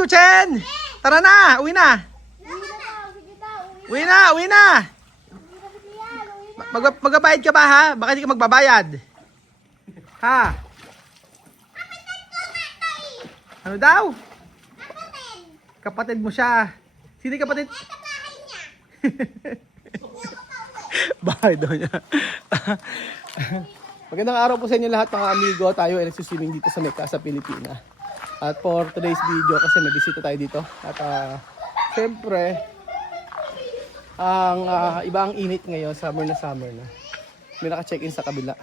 Juchen! Tara na! Uwi na! Uwi na! Uwi na! Magbabayad ka ba ha? Baka hindi ka magbabayad. Ha? Ano daw? Kapatid mo siya. Sino yung kapatid? Bahay daw niya. Magandang araw po sa inyo lahat mga amigo. Tayo ay nagsuswimming dito sa Mecca sa Pilipinas. At for today's video kasi may bisita tayo dito. At siyempre, ang iba ang init ngayon, summer na. May naka-check-in sa kabila.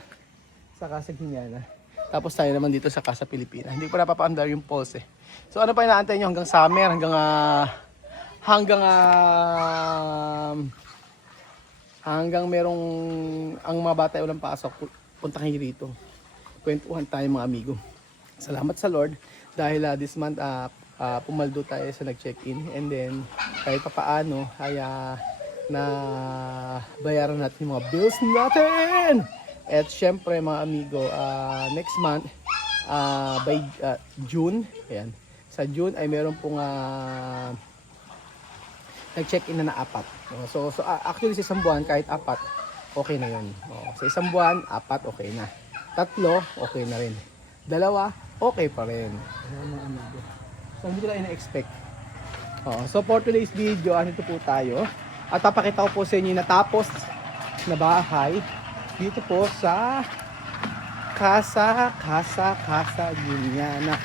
Sa Casa Ginyana. Tapos tayo naman dito sa Casa Pilipinas. Hindi pa napapaandar yung pulse eh. So ano pa inaantay nyo hanggang summer, hanggang merong ang mga bata ay walang pasok, punta kayo rito. Kwentuhan tayo mga amigo. Salamat sa Lord dahil this month pumaldo tayo sa nag-check-in and then kahit papaano ay na bayaran natin yung mga bills natin. At syempre mga amigo, next month by June, ayan. Sa June ay meron pong nag-check-in na 4. So actually sa isang buwan kahit 4, okay na 'yon. Sa isang buwan, 4 okay na. 3 okay na rin. 2 okay pa rin. Ayan mga amigo. So hindi ko lang ina-expect. So for today's video, andito po tayo. At papakita ko po sa inyo yung natapos na bahay dito po sa Casa Ginyana.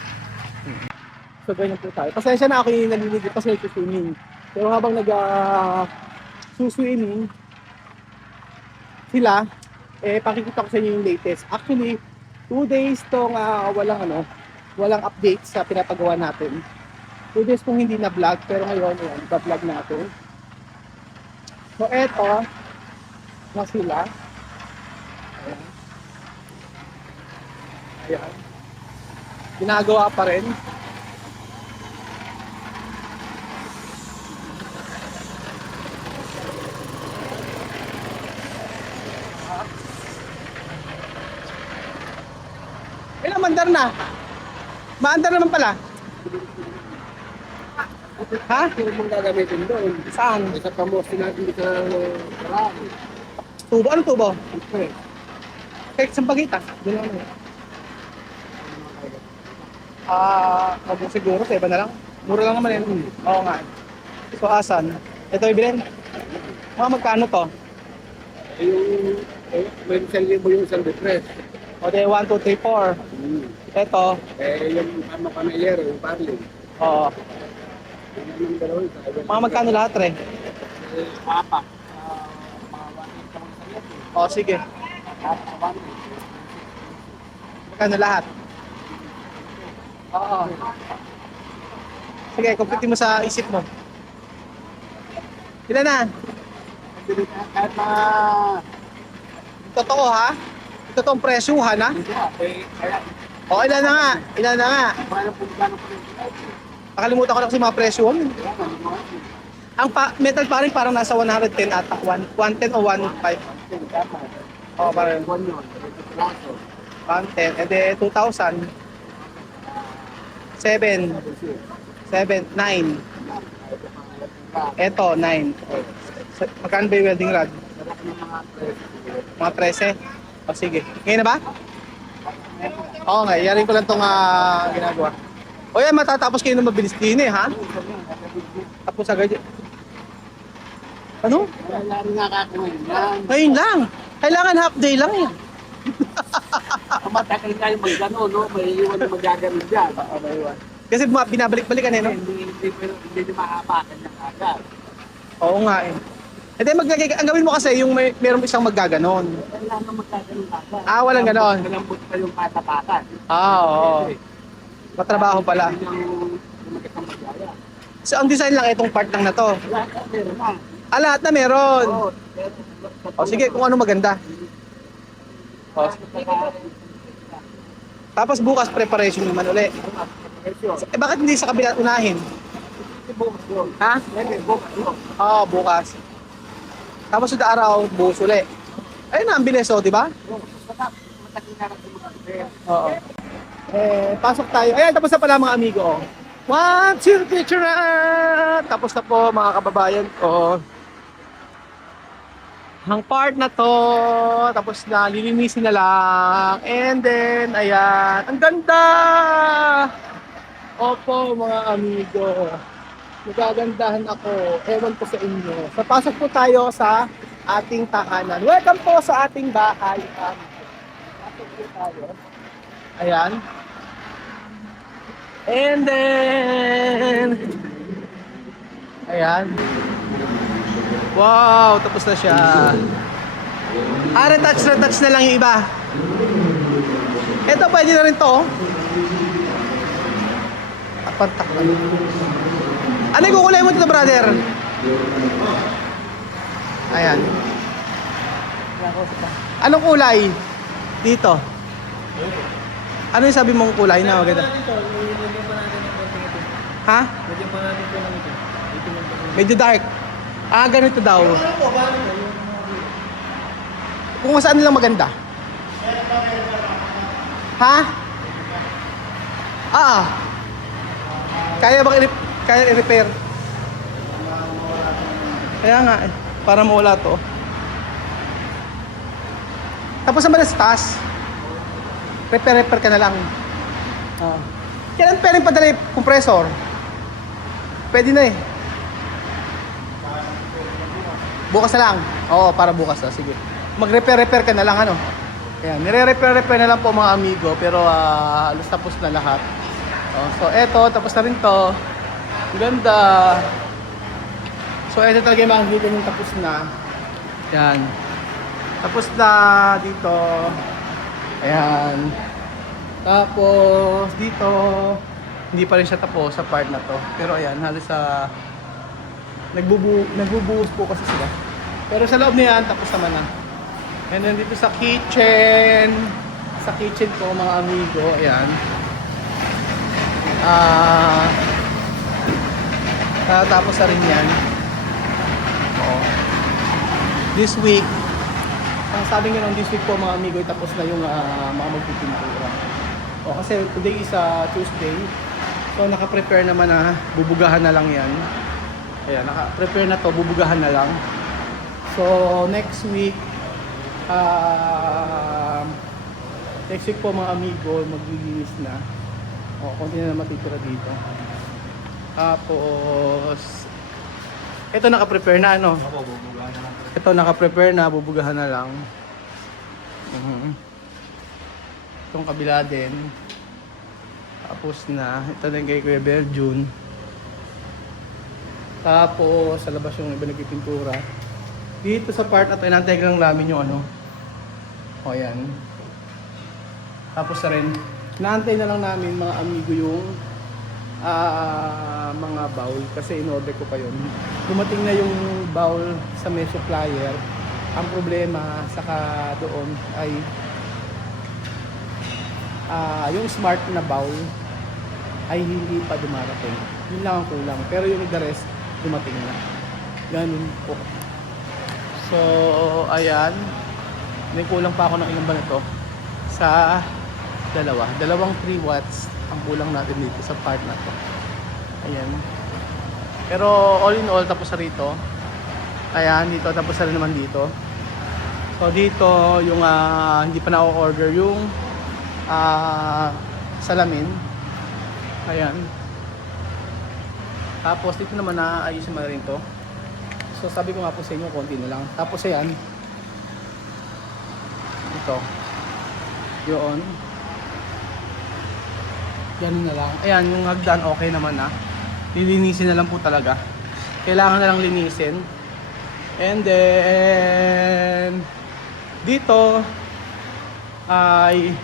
So ganyan po tayo. Pasensya na ako yung naliligo kasi nag-swimming. Pero habang nag-swimming sila, pakikita ko sa inyo yung latest. Actually, 2 days tong walang update sa pinapagawa natin. 2 days kung hindi na vlog, pero ngayon, vlog natin. So eto, na sila. Ayan. Ginagawa pa rin. Mandar na. Maandar naman pala. Ha? Ano mong gagamitin doon? Saan? Sa pamosti natin dito sa Marami. Tubo? Anong tubo? Okay. Kahit sa Bagita. Doon lang. Ako siguro sa iba na lang. Mura lang naman yun. Oo nga. So asan? Ito ibilin. Mga magkano to? Yung may selling mo yung isang depress. O de 1, 2, 3, 4. Ito. Yung panayero, yung parling. Oo. Yung dalawin. Mga magkano lahat re? Apat. O sige. Magkano lahat? Oo. Sige, complete mo sa isip mo. Ilan na? Kahit mga... Totoo ha? Totoong presyuhan ha? O ilan na nga? Ilan na nga? Nakalimutan ko na kasi mga presyo. Ang metal pa rin parang nasa 110 ata. 110 o 105. O parang 110. And then 2,000. 7. 9. Eto, 9. Magkano ba yung welding rod? Mga 13. O sige. Ngayon na ba? Oo nga, yarin ko lang itong ginagawa. O yan, matatapos kayo na mabilis din ha? Tapos agad yun. Ano? Kailangan nga kakuhin yan. Ngayon lang. Kailangan half day lang eh. Matagal kayo mag-gano, no? May iwan na magaganon dyan. Kasi binabalik-balikan eh, no? Hindi maapakan ng agad. Oo nga eh. And then maglagay ka, ang gawin mo kasi yung mayroong isang maggaganon. Kailangan magaganon agad. Walang ganon. Malambot pa yung patapakan. Oo. Matrabaho pala. So ang design lang itong part lang na to. Meron na. Lahat na meron. O sige, kung ano maganda. O. Tapos bukas preparation naman uli. Bakit hindi sa kabila unahin? Ha? Oo, bukas. Tapos sa araw, bukas uli. Ayun na, ang bilis di ba? Oo. Pasok tayo. Ayan, tapos na pala mga amigo. One, two, picture na! Tapos na po mga kababayan ko. Ang part na to, tapos na, lilinisin na lang. And then, ayan, ang ganda! Opo, mga amigo. Nagagandahan ako. Ewan ko sa inyo. So, pasok po tayo sa ating tahanan. Welcome po sa ating bahay. Pasok po tayo. Ayan. And then, ayan. Wow, tapos na siya. Retouch na lang yung iba. Ito, pwede na rin to. Takpan. Ano yung kukulay mo dito, brother? Ayan. Anong kulay? Dito. Ano yung sabi mong kulay na maganda? Ha? Medyo dark. Ganito daw. Kung saan lang maganda. Ha? Kaya bang i-repair? Kaya nga, para mawala to. Tapos naman sa taas. Repair ka na lang. Kailan pwedeng padala yung compressor? Pwede na eh. Bukas na lang. Oo, para bukas na. Sige. Mag-repair ka na lang ano. Ayan, nire-repair na lang po mga amigo. Pero halos tapos na lahat. So eto, tapos na rin to. Ang ganda. So eto talaga yung makikita yung tapos na. Ayan. Tapos na dito. Ayan. Tapos dito. Hindi pa rin siya tapos sa part na to. Pero ayan, halos sa nagbubuhos po kasi sila. Pero sa loob na yan, tapos naman na. And then dito sa kitchen. Sa kitchen po mga amigo. Ayan. Tapos na rin yan. This week, sabi nga nung this week po mga amigo, tapos na yung mga magpipintura. Kasi today is Tuesday. So naka-prepare naman na bubugahan na lang yan. Ayan, naka-prepare na to, bubugahan na lang. So next week po mga amigo, maglilinis na. Konti na matitira dito. Tapos ito naka-prepare na ano. Ito naka-prepare na, bubugahan na lang. Itong kabila din. Tapos na. Ito din kay Kuya Berjun. Tapos sa labas yung iba nagpipintura. Dito sa part na ito, inantay lang namin yung ano. Ayan. Tapos na rin, inaantay na lang namin mga amigo yung mga bowl. Kasi in-order ko pa yun. Dumating na yung bowl sa may supplier. Ang problema saka doon ay yung smart na bowl ay hindi pa dumarating. Yun lang ang kulang. Pero yung the rest, dumating na. Ganun po. So, ayan. May kulang pa ako ng ilang ba na to? Sa dalawang 3 watts ang kulang natin dito sa part na to. Ayan. Pero all in all, tapos na rito. Ayan, dito tapos na rin naman dito. So dito, yung hindi pa na-order yung salamin. Ayan. Tapos dito naman ayusin mo na rin to. So sabi ko nga po sa inyo, konti na lang. Tapos ayan. Ito. Yun. Yan na lang. Ayan, yung hagdan okay naman na. Lilinisin na lang po talaga. Kailangan na lang linisin. And then dito ay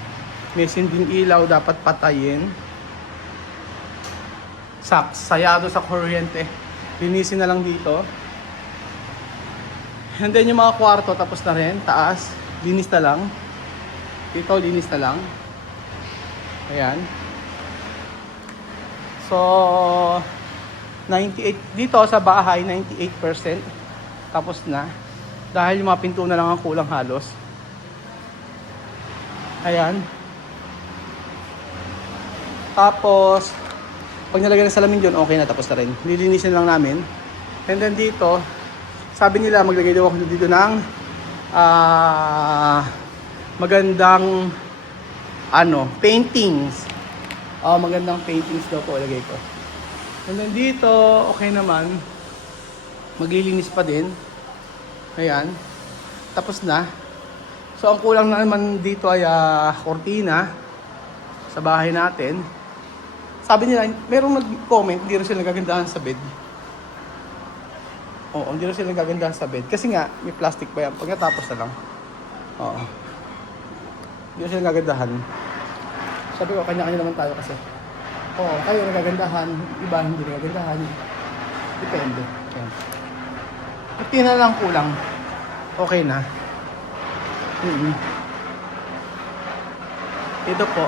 may sinding ilaw, dapat patayin. Sayado sa kuryente. Linisin na lang dito. And then yung mga kwarto tapos na rin, taas, linis na lang. Dito linis na lang. Ayan. So 98 dito sa bahay, 98% tapos na. Dahil yung mga pinto na lang ang kulang halos. Ayan. Tapos Pag nalagyan ng salamin yun, okay na, tapos na rin. Lilinisin lang namin. And then dito, sabi nila maglagay daw ako dito ng magandang paintings. Magandang paintings daw po ilagay ko. And then dito, okay naman. Maglilinis pa din. Ayan. Tapos na. So ang kulang na naman dito ay kortina sa bahay natin. Sabi nila, merong nag-comment, hindi rin sila nagagandahan sa bed. Oo, hindi rin sila nagagandahan sa bed. Kasi nga, may plastic pa yan. Pag natapos na lang. Oo. Hindi rin sila nagagandahan. Sabi ko, kanya-kanya naman tayo kasi. Oo, kayo nagagandahan, iba hindi nagagandahan. Depende. Ayan. Kortina lang kulang. Okay na. Ito po.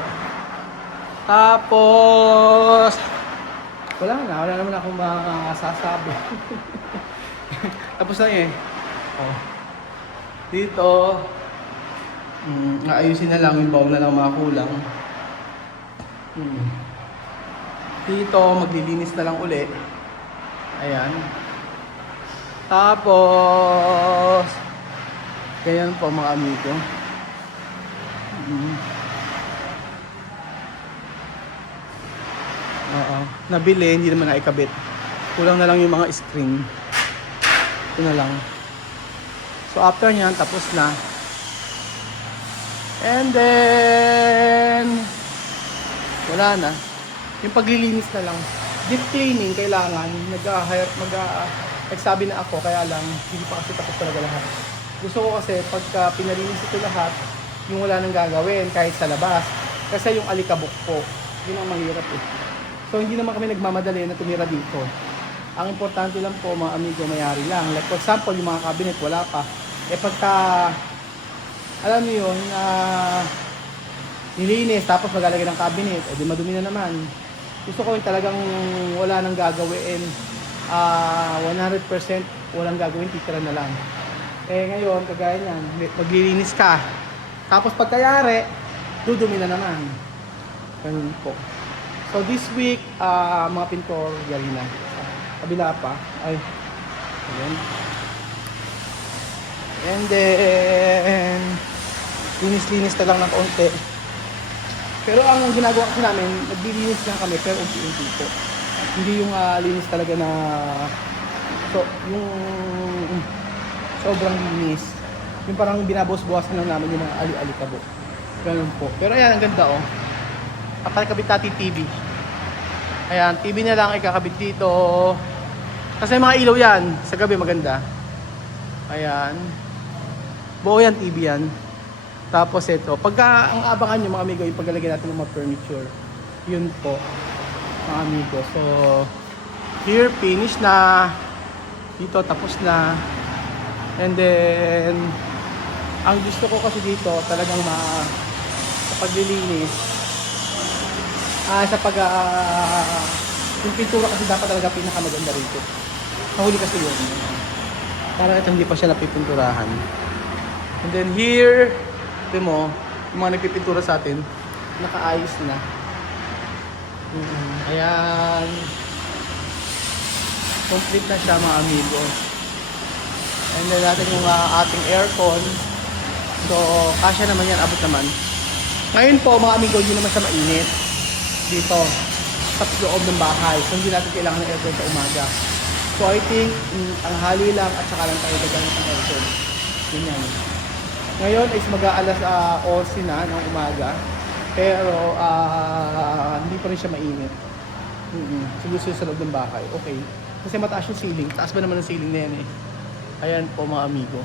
Tapos wala naman akong masasabi. Tapos na eh. Dito ayusin na lang yung bawang na lang mga kulang. Dito maglilinis na lang uli. Ayan. Tapos ganyan po mga amigo. Nabili, hindi naman naikabit. Kulang na lang yung mga screen. Ito na lang. So after nyan, tapos na. And then wala na. Yung paglilinis na lang. Deep cleaning kailangan. Nagsabi na ako, kaya lang hindi pa kasi tapos talaga lahat. Gusto ko kasi pagka pinalinis ito lahat, yung wala nang gagawin kahit sa labas. Kasi yung alikabok po, yun ang mahirap eh. So hindi naman kami nagmamadali na tumira dito. Ang importante lang po mga amigo, mayari lang. Like for example, yung mga cabinet wala pa. Pagka alam niyo yun, nilinis tapos maglalagay ng cabinet, di madumi na naman. Gusto ko yung talagang wala nang gagawin. 100% walang gagawin, titira na lang. Ngayon, kagaya niyan, maglilinis ka. Tapos pagkayari, dudumi na naman. Ganun po. So this week, mga pintor, yari na. Kabila pa. Ay. Ayan. And then, linis-linis na lang ng konti. Pero ang ginagawa kasi namin, naglilinis lang kami, pero unti-unti po. Hindi yung linis talaga na, so, yung sobrang linis. Yung parang binabos-buwasan lang namin yung mga ali-alikabo. Ganun po. Pero ayan, ang ganda oh. Kakabit natin TV. Ayan, TV na lang ikakabit dito. Kasi mga ilaw yan. Sa gabi maganda. Ayan. Buo yan, TV yan. Tapos ito. Pagka ang abangan nyo mga amigo, yung paglalagay natin ng mga furniture. Yun po. Mga amigo. So, here, finish na. Dito, tapos na. And then, ang gusto ko kasi dito, talagang sa paglilinis, yung pintura kasi dapat talaga pinakamaganda rito. Nahuli kasi yun. Para ito hindi pa siya napipinturahan. And then here, ito mo, yung mga nagpipintura sa atin, nakaayos na. Ayan. Complete na siya mga amigo. And then natin yung ating aircon. So, kasya naman yan, abot naman. Ngayon po mga amigo, hindi naman siya mainit. Dito, sa loob ng bahay. So, hindi natin kailangan ng aircon sa umaga. So, I think, ang hali lang at saka lang tayo gagamit ng aircon. Yun yan. Ngayon is mag-aalas 11 na ng umaga. Pero, hindi pa rin siya mainit. Siguro sa loob ng bahay. Okay. Kasi mataas yung ceiling. Taas ba naman ang ceiling na yan eh. Ayan po mga amigo.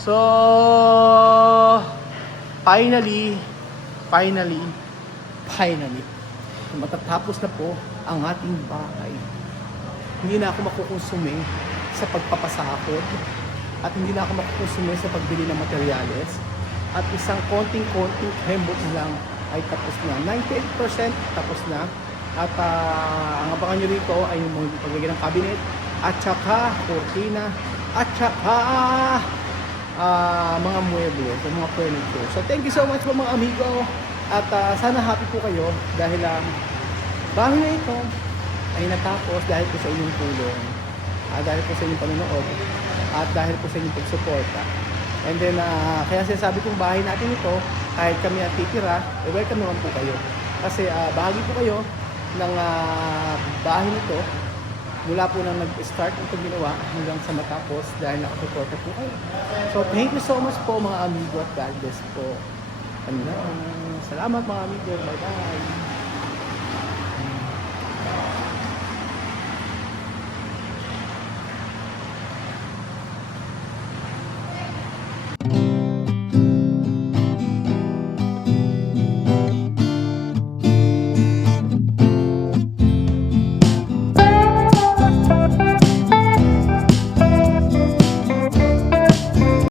So, finally, matatapos na po ang ating bahay. Hindi na ako makukonsume sa pagpapasakot at hindi na ako makukonsume sa pagbili ng materyales at isang konting-konting hembot na lang ay tapos na. 98% tapos na at ang abangan nyo rito ay yung paglagay ng cabinet at saka cortina at saka mga muebles, mga furniture. So thank you so much po mga amigo at sana happy po kayo dahil bahay na ito ay natapos dahil po sa inyong tulong, dahil po sa inyong panonood, at dahil po sa inyong pagsuporta. And then, kaya sinasabi kong bahay natin ito, kahit kami at titira, welcome naman po kayo. Kasi bahagi po kayo ng bahay nito, mula po nang nag-start itong ginawa hanggang sa matapos dahil nakasuporta po kayo. So, thank you so much po mga amigo at God bless po. Salamat mga amigo. Bye-bye.